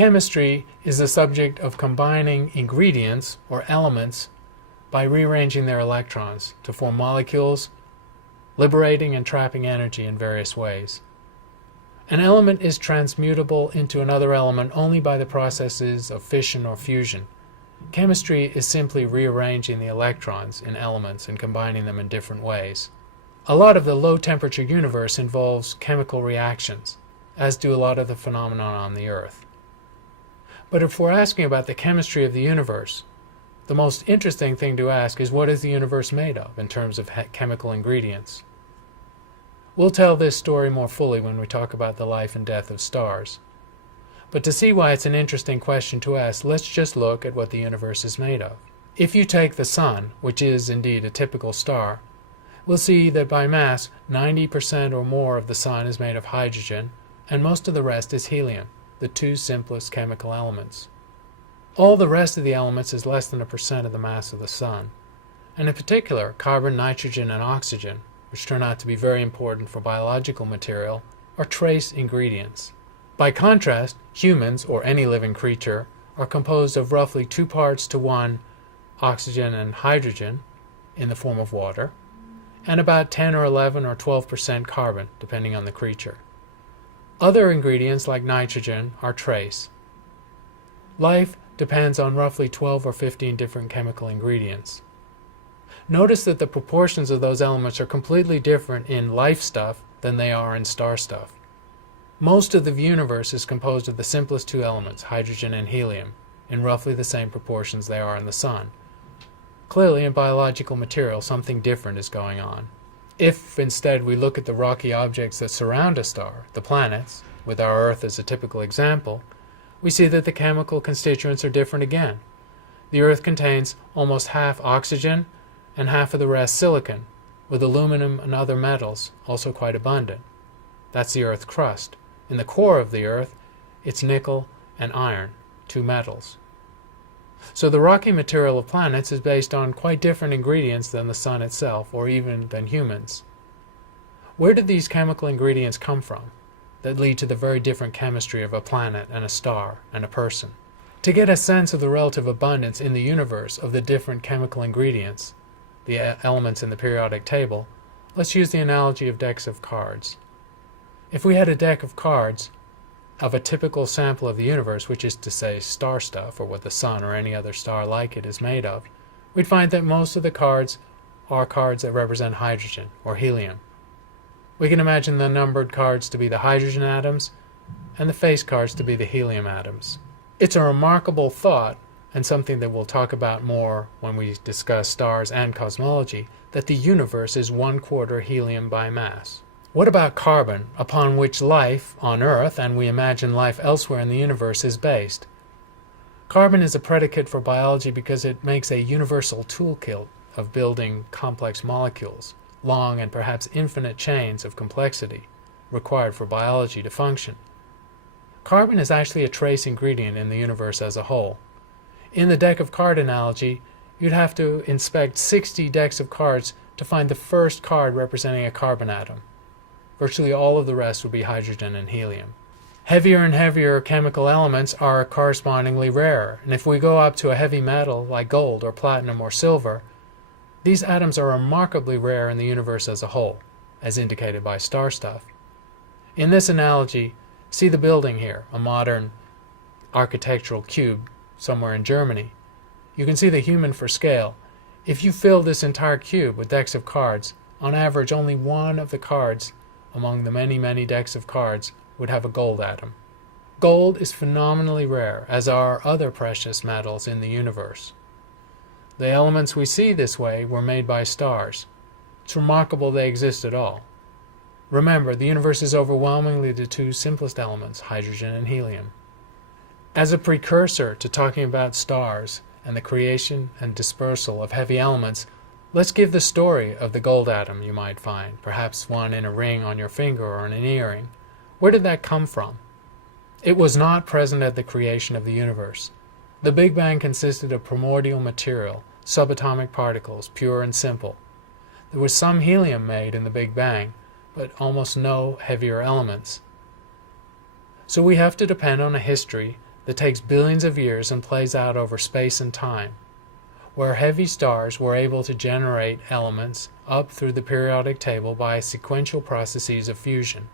Chemistry is the subject of combining ingredients or elements by rearranging their electrons to form molecules, liberating and trapping energy in various ways. An element is transmutable into another element only by the processes of fission or fusion. Chemistry is simply rearranging the electrons in elements and combining them in different ways. A lot of the low-temperature universe involves chemical reactions, as do a lot of the phenomena on the Earth. But if we're asking about the chemistry of the universe, the most interesting thing to ask is, what is the universe made of in terms of chemical ingredients? We'll tell this story more fully when we talk about the life and death of stars. But to see why it's an interesting question to ask, let's just look at what the universe is made of. If you take the Sun, which is indeed a typical star, we'll see that by mass, 90% or more of the Sun is made of hydrogen, and most of the rest is helium, the two simplest chemical elements. All the rest of the elements is less than 1% of the mass of the Sun, and in particular, carbon, nitrogen, and oxygen, which turn out to be very important for biological material, are trace ingredients. By contrast, humans, or any living creature, are composed of roughly 2 parts to 1 oxygen and hydrogen in the form of water, and about 10 or 11 or 12% carbon, depending on the creature. Other ingredients like nitrogen are trace. Life depends on roughly 12 or 15 different chemical ingredients. Notice that the proportions of those elements are completely different in life stuff than they are in star stuff. Most of the universe is composed of the simplest 2 elements, hydrogen and helium, in roughly the same proportions they are in the Sun. Clearly, in biological material, something different is going on. If instead we look at the rocky objects that surround a star, the planets, with our Earth as a typical example, we see that the chemical constituents are different again. The Earth contains almost half oxygen and half of the rest silicon, with aluminum and other metals also quite abundant. That's the Earth crust. In the core of the Earth, it's nickel and iron, 2 metals. So the rocky material of planets is based on quite different ingredients than the Sun itself, or even than humans. Where did these chemical ingredients come from that lead to the very different chemistry of a planet and a star and a person? To get a sense of the relative abundance in the universe of the different chemical ingredients, the elements in the periodic table, let's use the analogy of decks of cards. If we had a deck of cards of a typical sample of the universe, which is to say star stuff, or what the Sun or any other star like it is made of, we'd find that most of the cards are cards that represent hydrogen or helium. We can imagine the numbered cards to be the hydrogen atoms and the face cards to be the helium atoms. It's a remarkable thought, and something that we'll talk about more when we discuss stars and cosmology, that the universe is 1/4 helium by mass. What about carbon, upon which life on Earth, and we imagine life elsewhere in the universe, is based? Carbon is a predicate for biology because it makes a universal toolkit of building complex molecules, long and perhaps infinite chains of complexity required for biology to function. Carbon is actually a trace ingredient in the universe as a whole. In the deck of card analogy, you'd have to inspect 60 decks of cards to find the first card representing a carbon atom. Virtually all of the rest would be hydrogen and helium. Heavier and heavier chemical elements are correspondingly rarer, and if we go up to a heavy metal like gold or platinum or silver, these atoms are remarkably rare in the universe as a whole, as indicated by star stuff. In this analogy, see the building here, a modern architectural cube somewhere in Germany. You can see the human for scale. If you fill this entire cube with decks of cards, on average only one of the cards among the many, many decks of cards would have a gold atom. Gold is phenomenally rare, as are other precious metals in the universe. The elements we see this way were made by stars. It's remarkable they exist at all. Remember, the universe is overwhelmingly the 2 simplest elements, hydrogen and helium. As a precursor to talking about stars and the creation and dispersal of heavy elements, let's give the story of the gold atom you might find, perhaps one in a ring on your finger or in an earring. Where did that come from? It was not present at the creation of the universe. The Big Bang consisted of primordial material, subatomic particles, pure and simple. There was some helium made in the Big Bang, but almost no heavier elements. So we have to depend on a history that takes billions of years and plays out over space and time, where heavy stars were able to generate elements up through the periodic table by sequential processes of fusion.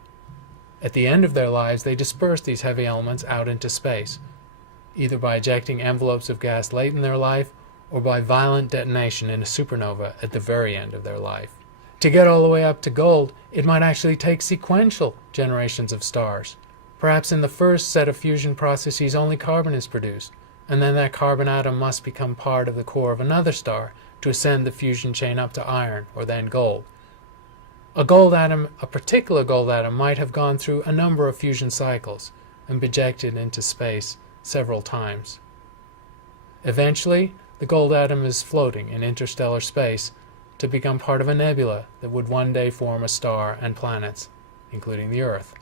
At the end of their lives, they dispersed these heavy elements out into space, either by ejecting envelopes of gas late in their life or by violent detonation in a supernova at the very end of their life. To get all the way up to gold, it might actually take sequential generations of stars. Perhaps in the first set of fusion processes only carbon is produced, and then that carbon atom must become part of the core of another star to ascend the fusion chain up to iron or then gold. A particular gold atom might have gone through a number of fusion cycles and been ejected into space several times. Eventually, the gold atom is floating in interstellar space to become part of a nebula that would one day form a star and planets, including the Earth.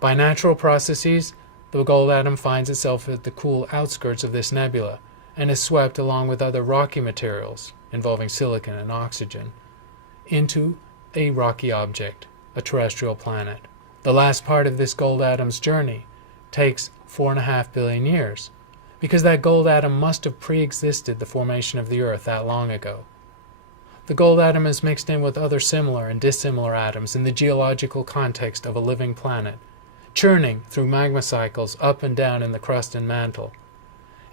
By natural processes, the gold atom finds itself at the cool outskirts of this nebula and is swept along with other rocky materials, involving silicon and oxygen, into a rocky object, a terrestrial planet. The last part of this gold atom's journey takes 4.5 billion years, because that gold atom must have pre-existed the formation of the Earth that long ago. The gold atom is mixed in with other similar and dissimilar atoms in the geological context of a living planet, churning through magma cycles up and down in the crust and mantle.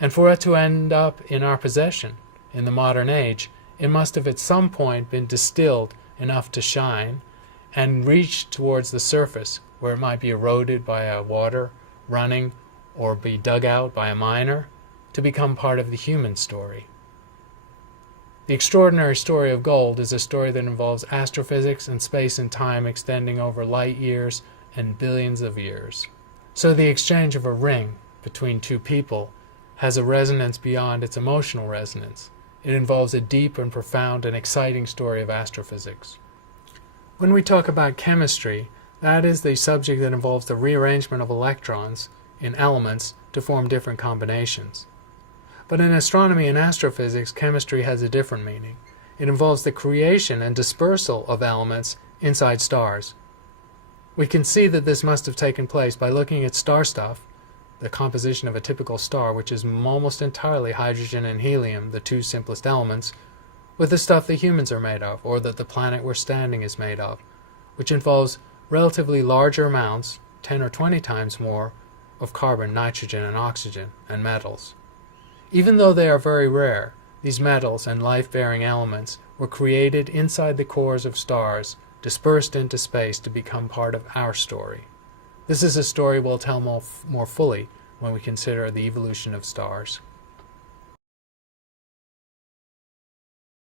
And for it to end up in our possession in the modern age, it must have at some point been distilled enough to shine and reach towards the surface, where it might be eroded by a water running or be dug out by a miner, to become part of the human story. The extraordinary story of gold is a story that involves astrophysics and space and time extending over light years and billions of years. So the exchange of a ring between two people has a resonance beyond its emotional resonance. It involves a deep and profound and exciting story of astrophysics. When we talk about chemistry, that is the subject that involves the rearrangement of electrons in elements to form different combinations. But in astronomy and astrophysics, chemistry has a different meaning. It involves the creation and dispersal of elements inside stars. We can see that this must have taken place by looking at star stuff, the composition of a typical star, which is almost entirely hydrogen and helium, the two simplest elements, with the stuff that humans are made of, or that the planet we're standing is made of, which involves relatively larger amounts, 10 or 20 times more, of carbon, nitrogen, and oxygen, and metals. Even though they are very rare, these metals and life-bearing elements were created inside the cores of stars, dispersed into space to become part of our story. This is a story we'll tell more fully when we consider the evolution of stars.